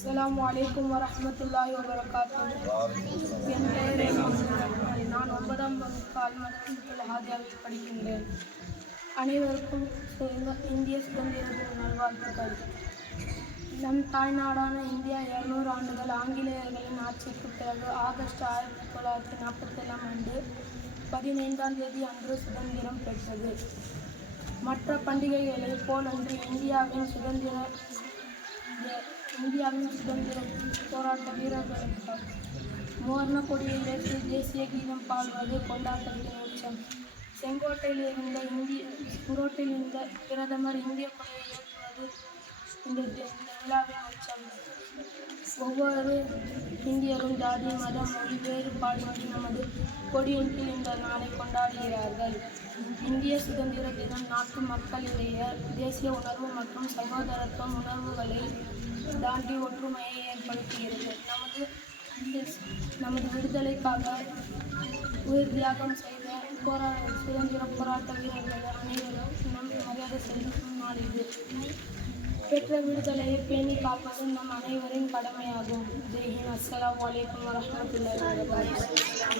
அஸ்ஸலாமு அலைக்கும் வரஹ்மத்துல்லாஹி வபரகாத்துஹு. என் பெயர் நான் 9ஆம் வகுப்பு அல்-மதரஸத்துல் ஹாதியாவில் படிக்கின்றேன். அனைவருக்கும் இந்திய சுதந்திர தின நல்வாழ்த்துக்கள். நம் தாய்நாடான இந்தியா 200 ஆண்டுகள் ஆங்கிலேயர்களின் ஆட்சிக்கு பிறகு ஆகஸ்ட் 1947ஆம் ஆண்டு 15ஆம் தேதி அன்று சுதந்திரம் பெற்றது. மற்ற பண்டிகைகளைப் போலன்று இந்தியாவின் சுதந்திர போராட்ட வீரர்களுக்கு மோர்ன கொடியை ஏற்றி தேசிய கீதம் பாடுவது கொண்டாட்டத்தின் உச்சம். செங்கோட்டையில் இருந்த பிரதமர் இந்திய கொடியை ஏற்றுவது இந்த விழாவின் உச்சம். ஒவ்வொரு இந்தியரும் ஜாதி, மதம், மொழி வேறுபாடின்றி நமது கொடியின் கீழ் இந்த நாளை கொண்டாடுகிறார்கள். இந்திய சுதந்திர தினம் நாட்டு மக்களிடையே தேசிய உணர்வு மற்றும் சகோதரத்துவ உணர்வுகளை தாண்டி ஒற்றுமையை ஏற்படுத்துகிறது. நமது விடுதலைக்காக உயிர் தியாகம் செய்த சுதந்திர போராட்ட வீரர்கள் அனைவரும் மரியாதை செலுத்தும் நாள் இது. பெற்ற விடுதலையை பேணி காப்பது நம் அனைவரின் கடமையாகும். ஜெய் ஹிந்த். அஸ்ஸலாமு அலைக்கும் வரஹ்மத்துல்லாஹி வபரகாத்துஹு.